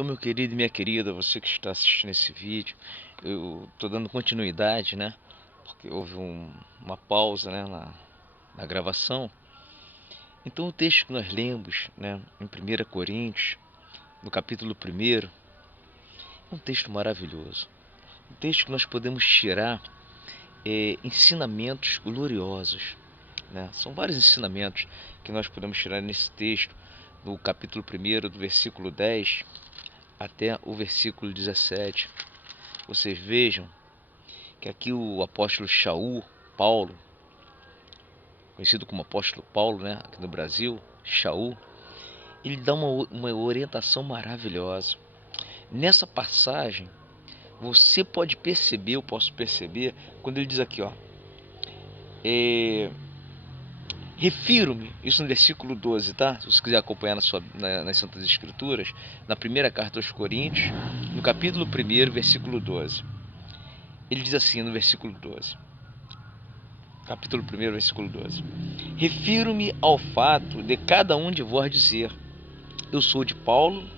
Então, meu querido e minha querida, você que está assistindo esse vídeo, eu estou dando continuidade, né? Porque houve uma pausa, né, na gravação. Então, o texto que nós lemos, né, em 1 Coríntios, no capítulo 1, é um texto maravilhoso. Um texto que nós podemos tirar ensinamentos gloriosos, né? São vários ensinamentos que nós podemos tirar nesse texto, no capítulo 1, do versículo 10 até o versículo 17. Vocês vejam que aqui o apóstolo Shaul, Paulo, conhecido como apóstolo Paulo, né, aqui no Brasil, Shaul, ele dá uma orientação maravilhosa. Nessa passagem, você pode perceber, eu posso perceber, quando ele diz aqui, ó, refiro-me, isso no versículo 12, tá? Se você quiser acompanhar nas Santas Escrituras, na primeira carta aos Coríntios, no capítulo 1, versículo 12. Ele diz assim no versículo 12. Capítulo 1, versículo 12. Refiro-me ao fato de cada um de vós dizer: eu sou de Paulo,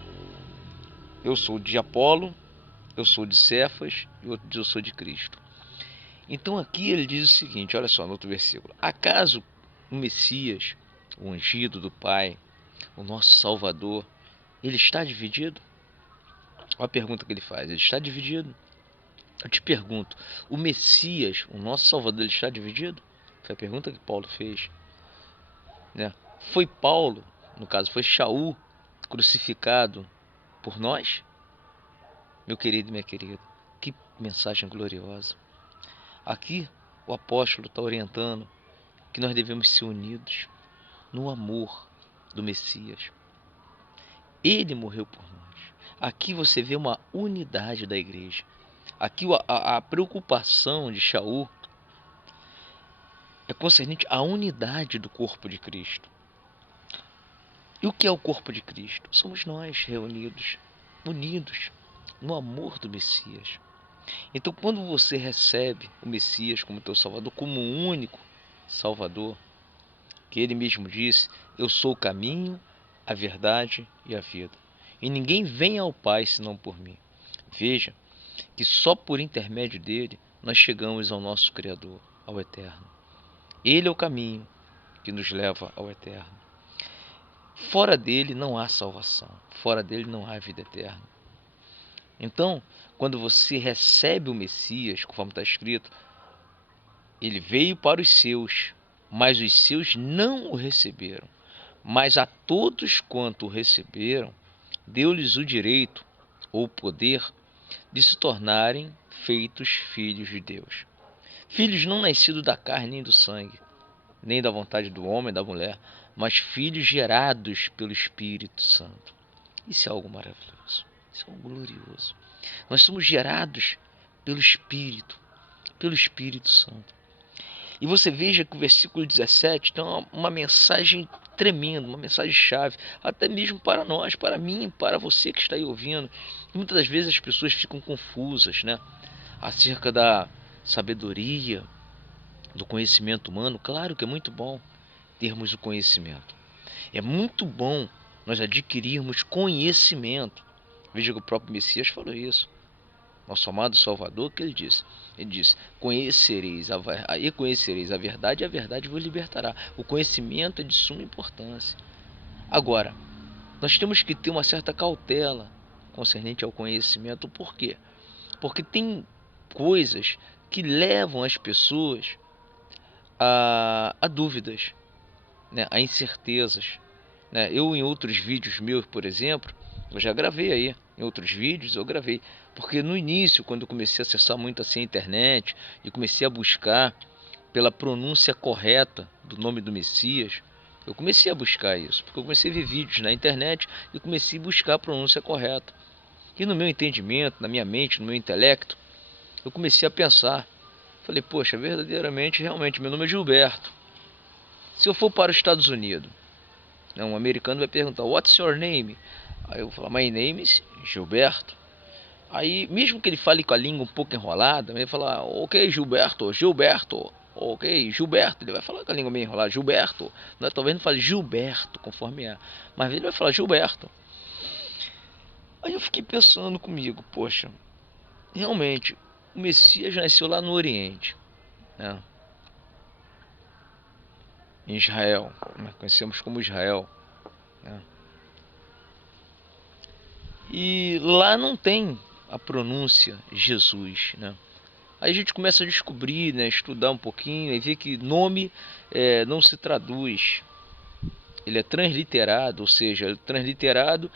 eu sou de Apolo, eu sou de Cefas e outro diz: eu sou de Cristo. Então aqui ele diz o seguinte, olha só no outro versículo: acaso o Messias, o ungido do Pai, o nosso Salvador, ele está dividido? Olha a pergunta que ele faz: ele está dividido? Eu te pergunto, o Messias, o nosso Salvador, ele está dividido? Foi a pergunta que Paulo fez, né? Foi Paulo, no caso foi Shaul, crucificado por nós? Meu querido e minha querida, que mensagem gloriosa. Aqui o apóstolo está orientando que nós devemos ser unidos no amor do Messias. Ele morreu por nós. Aqui você vê uma unidade da igreja. Aqui a preocupação de Shaul é concernente à unidade do corpo de Cristo. E o que é o corpo de Cristo? Somos nós reunidos, unidos no amor do Messias. Então, quando você recebe o Messias como teu Salvador, como um único Salvador, que ele mesmo disse: eu sou o caminho, a verdade e a vida, e ninguém vem ao Pai senão por mim. Veja que só por intermédio dele nós chegamos ao nosso Criador, ao Eterno. Ele é o caminho que nos leva ao Eterno. Fora dele não há salvação, fora dele não há vida eterna. Então, quando você recebe o Messias, conforme está escrito, ele veio para os seus, mas os seus não o receberam. Mas a todos quanto o receberam, deu-lhes o direito, ou o poder, de se tornarem feitos filhos de Deus. Filhos não nascidos da carne nem do sangue, nem da vontade do homem, da mulher, mas filhos gerados pelo Espírito Santo. Isso é algo maravilhoso, isso é algo glorioso. Nós somos gerados pelo Espírito Santo. E você veja que o versículo 17 tem uma mensagem tremenda, uma mensagem chave, até mesmo para nós, para mim, para você que está aí ouvindo. Muitas das vezes as pessoas ficam confusas, né, acerca da sabedoria, do conhecimento humano. Claro que é muito bom termos o conhecimento. É muito bom nós adquirirmos conhecimento. Veja que o próprio Messias falou isso. Nosso amado Salvador, que ele disse? Ele disse: conhecereis a verdade, e a verdade vos libertará. O conhecimento é de suma importância. Agora, nós temos que ter uma certa cautela concernente ao conhecimento. Por quê? Porque tem coisas que levam as pessoas a dúvidas, né, a incertezas, né? Eu, em outros vídeos meus, por exemplo, eu já gravei aí, em outros vídeos eu gravei, porque no início, quando eu comecei a acessar muito assim a internet e comecei a buscar pela pronúncia correta do nome do Messias, eu comecei a buscar isso, porque eu comecei a ver vídeos na internet e comecei a buscar a pronúncia correta. E no meu entendimento, na minha mente, no meu intelecto, eu comecei a pensar, falei: poxa, verdadeiramente, realmente, meu nome é Gilberto. Se eu for para os Estados Unidos, um americano vai perguntar: what's your name? Aí eu vou falar: my name is Gilberto. Aí, mesmo que ele fale com a língua um pouco enrolada, ele vai falar: ok, Gilberto, Gilberto, ok, Gilberto. Ele vai falar com a língua meio enrolada: Gilberto. Não é, talvez não fale Gilberto, conforme é, mas ele vai falar Gilberto. Aí eu fiquei pensando comigo, poxa, realmente, o Messias nasceu lá no Oriente, né? Em Israel, nós conhecemos como Israel, né? E lá não tem a pronúncia Jesus, né? Aí a gente começa a descobrir, né, estudar um pouquinho e ver que nome não se traduz, ele é transliterado, ou seja, transliterado,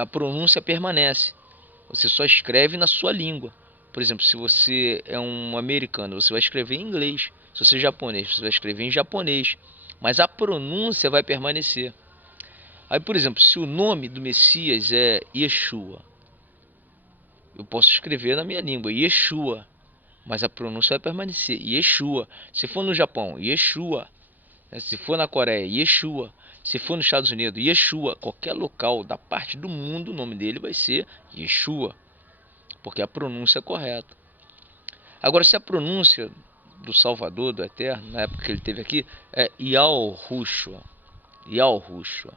a pronúncia permanece, você só escreve na sua língua. Por exemplo, se você é um americano, você vai escrever em inglês. Se você é japonês, você vai escrever em japonês, mas a pronúncia vai permanecer. Aí, por exemplo, se o nome do Messias é Yeshua, eu posso escrever na minha língua Yeshua, mas a pronúncia vai permanecer Yeshua. Se for no Japão, Yeshua. Se for na Coreia, Yeshua. Se for nos Estados Unidos, Yeshua. Qualquer local da parte do mundo, o nome dele vai ser Yeshua, porque a pronúncia é correta. Agora, se a pronúncia do Salvador, do Eterno, na época que ele esteve aqui, é Yahushua, Yahushua.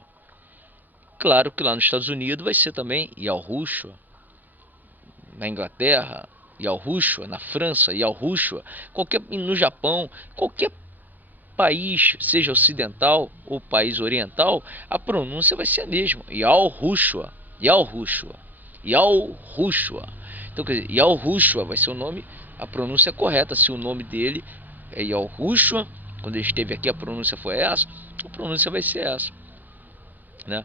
Claro que lá nos Estados Unidos vai ser também Yahushua. Na Inglaterra, Yahushua. Na França, Yahushua. No Japão, qualquer país, seja ocidental ou país oriental, a pronúncia vai ser a mesma. Yahushua, Yahushua, Yahushua. Então, quer dizer, Yahushua vai ser o nome, a pronúncia correta. Se o nome dele é Yahushua, quando ele esteve aqui a pronúncia foi essa, a pronúncia vai ser essa, né?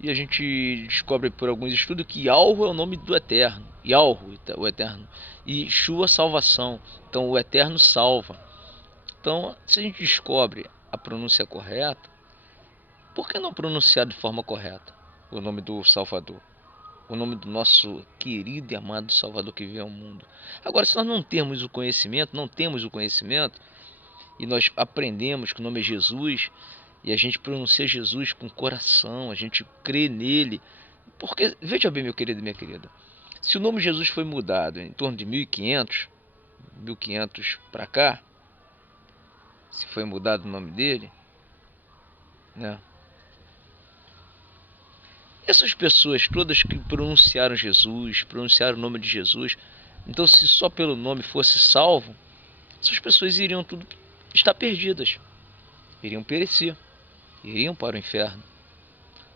E a gente descobre por alguns estudos que Yahweh é o nome do Eterno, Yahweh, o Eterno, e Shua, salvação. Então o Eterno salva. Então, se a gente descobre a pronúncia correta, por que não pronunciar de forma correta o nome do Salvador? O nome do nosso querido e amado Salvador que veio ao mundo. Agora, se nós não temos o conhecimento, e nós aprendemos que o nome é Jesus, e a gente pronuncia Jesus com o coração, a gente crê nele. Porque, veja bem, meu querido e minha querida, se o nome Jesus foi mudado em torno de 1500 para cá, se foi mudado o nome dele, né? Essas pessoas todas que pronunciaram Jesus, pronunciaram o nome de Jesus, então se só pelo nome fosse salvo, essas pessoas iriam tudo estar perdidas, iriam perecer, iriam para o inferno,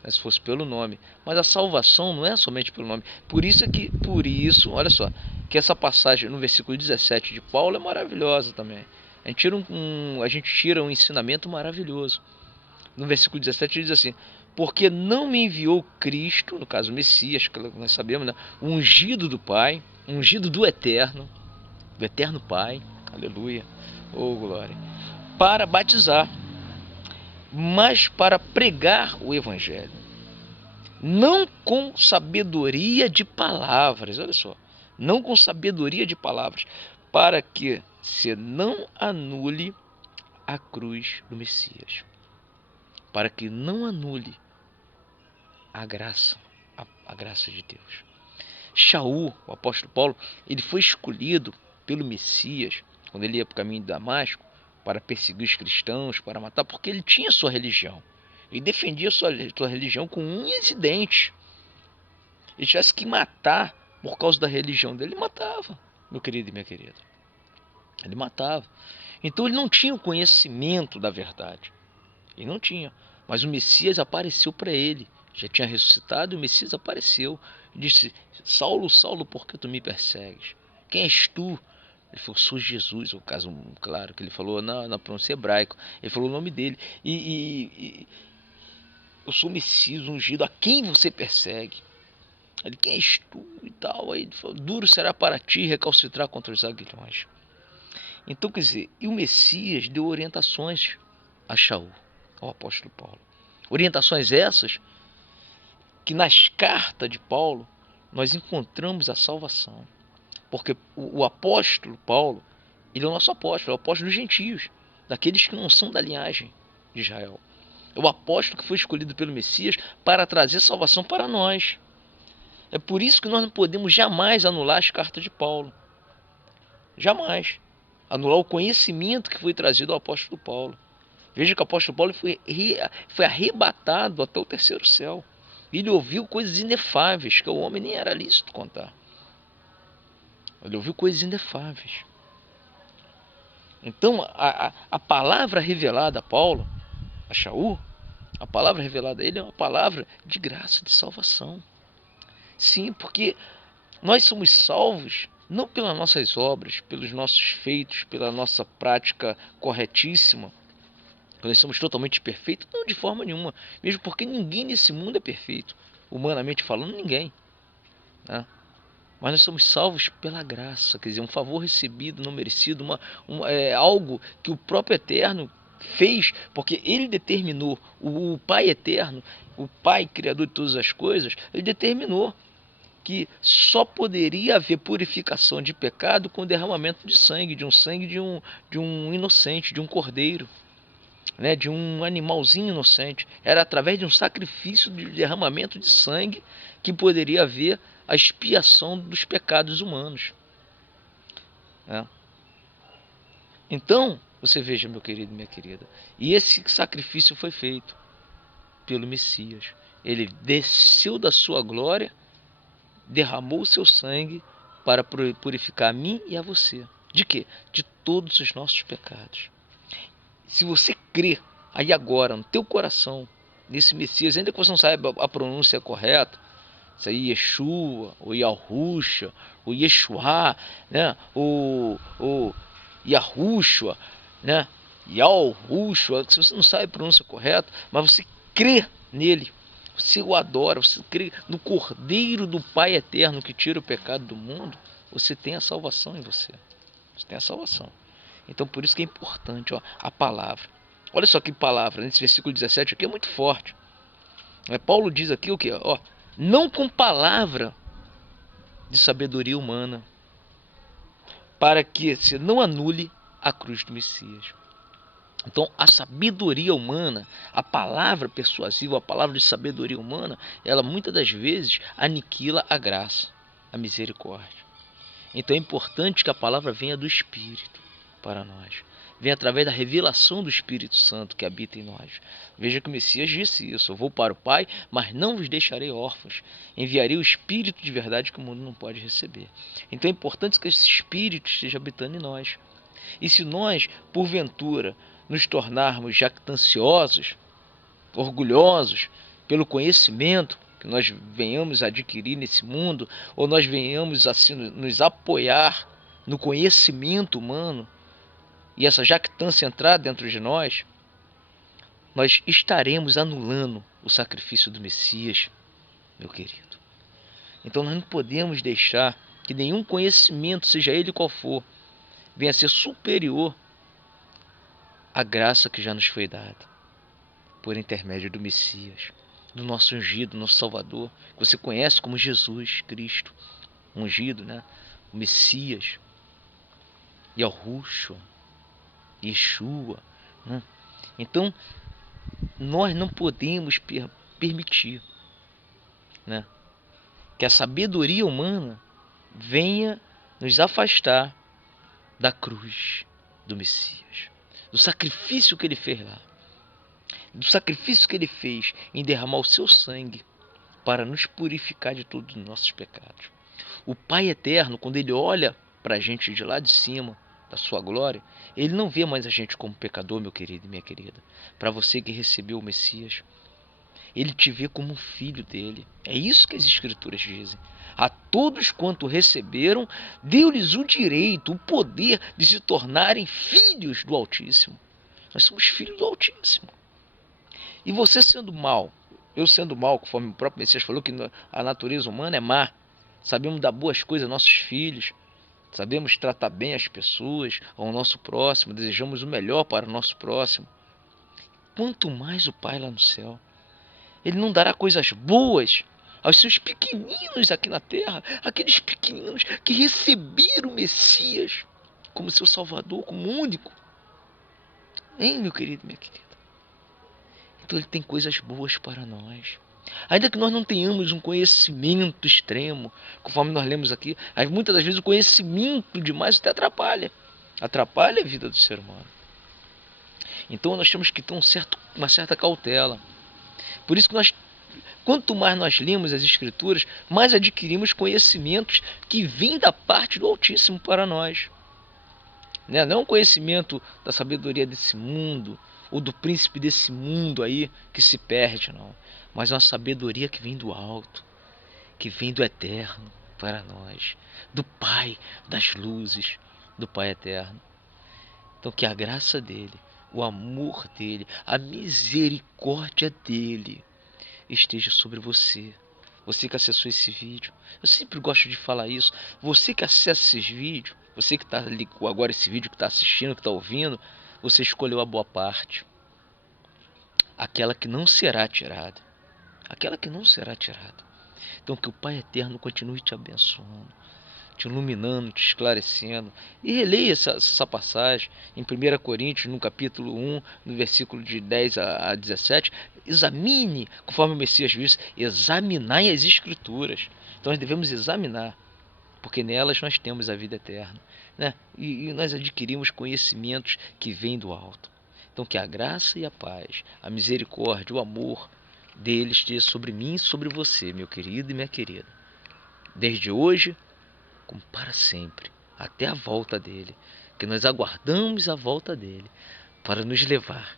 né, se fosse pelo nome. Mas a salvação não é somente pelo nome. Por isso, olha só, que essa passagem no versículo 17 de Paulo é maravilhosa também. A gente tira um ensinamento maravilhoso. No versículo 17 ele diz assim: porque não me enviou Cristo, no caso Messias, que nós sabemos, né? O ungido do Pai, ungido do Eterno Pai, aleluia, oh glória, para batizar, mas para pregar o Evangelho, não com sabedoria de palavras, olha só, não com sabedoria de palavras, para que se não anule a cruz do Messias, para que não anule a graça de Deus. Shaul, o apóstolo Paulo, ele foi escolhido pelo Messias quando ele ia para o caminho de Damasco para perseguir os cristãos, para matar, porque ele tinha sua religião. Ele defendia sua religião com unhas e dentes. Ele tivesse que matar por causa da religião dele, ele matava, meu querido e minha querida. Ele matava. Então ele não tinha o conhecimento da verdade. Ele não tinha. Mas o Messias apareceu para ele. Já tinha ressuscitado e o Messias apareceu. E disse: Saulo, Saulo, por que tu me persegues? Quem és tu? Ele falou: sou Jesus. O caso, claro, que ele falou na pronúncia hebraica. Ele falou o nome dele. Eu sou o Messias, ungido. A quem você persegue? Ele: quem és tu? E tal. Aí ele falou: duro será para ti recalcitrar contra os aguilhões. Então, quer dizer, e o Messias deu orientações a Shaul, ao apóstolo Paulo. Orientações essas que nas cartas de Paulo nós encontramos a salvação. Porque o apóstolo Paulo, ele é o nosso apóstolo, é o apóstolo dos gentios, daqueles que não são da linhagem de Israel. É o apóstolo que foi escolhido pelo Messias para trazer salvação para nós. É por isso que nós não podemos jamais anular as cartas de Paulo. Jamais. Anular o conhecimento que foi trazido ao apóstolo Paulo. Veja que o apóstolo Paulo foi arrebatado até o terceiro céu. Ele ouviu coisas inefáveis, que ao homem nem era lícito contar. Ele ouviu coisas inefáveis. Então, a palavra revelada a Paulo, a Shaul, a palavra revelada a ele é uma palavra de graça, de salvação. Sim, porque nós somos salvos não pelas nossas obras, pelos nossos feitos, pela nossa prática corretíssima. Nós somos totalmente perfeitos? Não, de forma nenhuma. Mesmo porque ninguém nesse mundo é perfeito. Humanamente falando, ninguém. Né? Mas nós somos salvos pela graça, quer dizer, um favor recebido, não merecido, algo que o próprio Eterno fez, porque ele determinou, o Pai Eterno, o Pai Criador de todas as coisas, ele determinou que só poderia haver purificação de pecado com derramamento de sangue de um inocente, de um cordeiro, né, de um animalzinho inocente. Era através de um sacrifício de derramamento de sangue que poderia haver a expiação dos pecados humanos. Né? Então, você veja, meu querido e minha querida, e esse sacrifício foi feito pelo Messias. Ele desceu da sua glória, derramou o seu sangue para purificar a mim e a você. De quê? De todos os nossos pecados. Se você crê aí agora no teu coração nesse Messias, ainda que você não saiba a pronúncia correta, isso aí Yeshua, ou Yahusha, ou Yeshua, né? ou Yahushua, né? Yahushua, se você não sabe a pronúncia correta, mas você crê nele, você o adora, você crê no Cordeiro do Pai Eterno que tira o pecado do mundo, você tem a salvação em você. Você tem a salvação. Então por isso que é importante, ó, a palavra. Olha só que palavra, nesse versículo 17 aqui é muito forte. Paulo diz aqui o que? Ó, não com palavra de sabedoria humana, para que se não anule a cruz do Messias. Então a sabedoria humana, a palavra persuasiva, a palavra de sabedoria humana, ela muitas das vezes aniquila a graça, a misericórdia. Então é importante que a palavra venha do Espírito para nós. Vem através da revelação do Espírito Santo que habita em nós. Veja que o Messias disse isso: eu vou para o Pai, mas não vos deixarei órfãos. Enviarei o Espírito de verdade que o mundo não pode receber. Então é importante que esse Espírito esteja habitando em nós. E se nós, porventura, nos tornarmos jactanciosos, orgulhosos pelo conhecimento que nós venhamos a adquirir nesse mundo, ou nós venhamos assim nos apoiar no conhecimento humano, e essa jactância entrar dentro de nós, nós estaremos anulando o sacrifício do Messias, meu querido. Então nós não podemos deixar que nenhum conhecimento, seja ele qual for, venha a ser superior à graça que já nos foi dada por intermédio do Messias, do nosso ungido, nosso Salvador, que você conhece como Jesus Cristo, ungido, né? O Messias, Yahushua, Yeshua, né? Então, nós não podemos permitir, né, que a sabedoria humana venha nos afastar da cruz do Messias, do sacrifício que ele fez lá, do sacrifício que ele fez em derramar o seu sangue para nos purificar de todos os nossos pecados. O Pai Eterno, quando ele olha para a gente de lá de cima, da sua glória, ele não vê mais a gente como pecador, meu querido e minha querida. Para você que recebeu o Messias, ele te vê como um filho dele. É isso que as Escrituras dizem. A todos quanto receberam, deu-lhes o direito, o poder de se tornarem filhos do Altíssimo. Nós somos filhos do Altíssimo. E você sendo mal, eu sendo mal, conforme o próprio Messias falou que a natureza humana é má, sabemos dar boas coisas aos nossos filhos, sabemos tratar bem as pessoas, ao nosso próximo, desejamos o melhor para o nosso próximo. Quanto mais o Pai lá no céu, ele não dará coisas boas aos seus pequeninos aqui na terra, aqueles pequeninos que receberam o Messias como seu Salvador, como único. Hein, meu querido, minha querida? Então ele tem coisas boas para nós. Ainda que nós não tenhamos um conhecimento extremo, conforme nós lemos aqui, muitas das vezes o conhecimento demais até atrapalha a vida do ser humano. Então nós temos que ter uma certa cautela. Por isso que nós Quanto mais nós lemos as Escrituras, mais adquirimos conhecimentos que vêm da parte do Altíssimo para nós. Né? Não é um conhecimento da sabedoria desse mundo, ou do príncipe desse mundo aí que se perde, não. Mas uma sabedoria que vem do alto, que vem do eterno para nós, do Pai das luzes, do Pai eterno. Então que a graça dele, o amor dele, a misericórdia dele esteja sobre você. Você que acessou esse vídeo, eu sempre gosto de falar isso. Você que acessa esses vídeos, você que está ali agora esse vídeo, que está assistindo, que está ouvindo, você escolheu a boa parte, aquela que não será tirada, aquela que não será tirada. Então que o Pai Eterno continue te abençoando, te iluminando, te esclarecendo. E releia essa passagem em 1 Coríntios, no capítulo 1, no versículo de 10 a 17. Examine, conforme o Messias disse, examinai as Escrituras. Então nós devemos examinar, porque nelas nós temos a vida eterna, né? E nós adquirimos conhecimentos que vêm do alto. Então que a graça e a paz, a misericórdia, o amor dele esteja sobre mim e sobre você, meu querido e minha querida, desde hoje como para sempre, até a volta dele, que nós aguardamos a volta dele para nos levar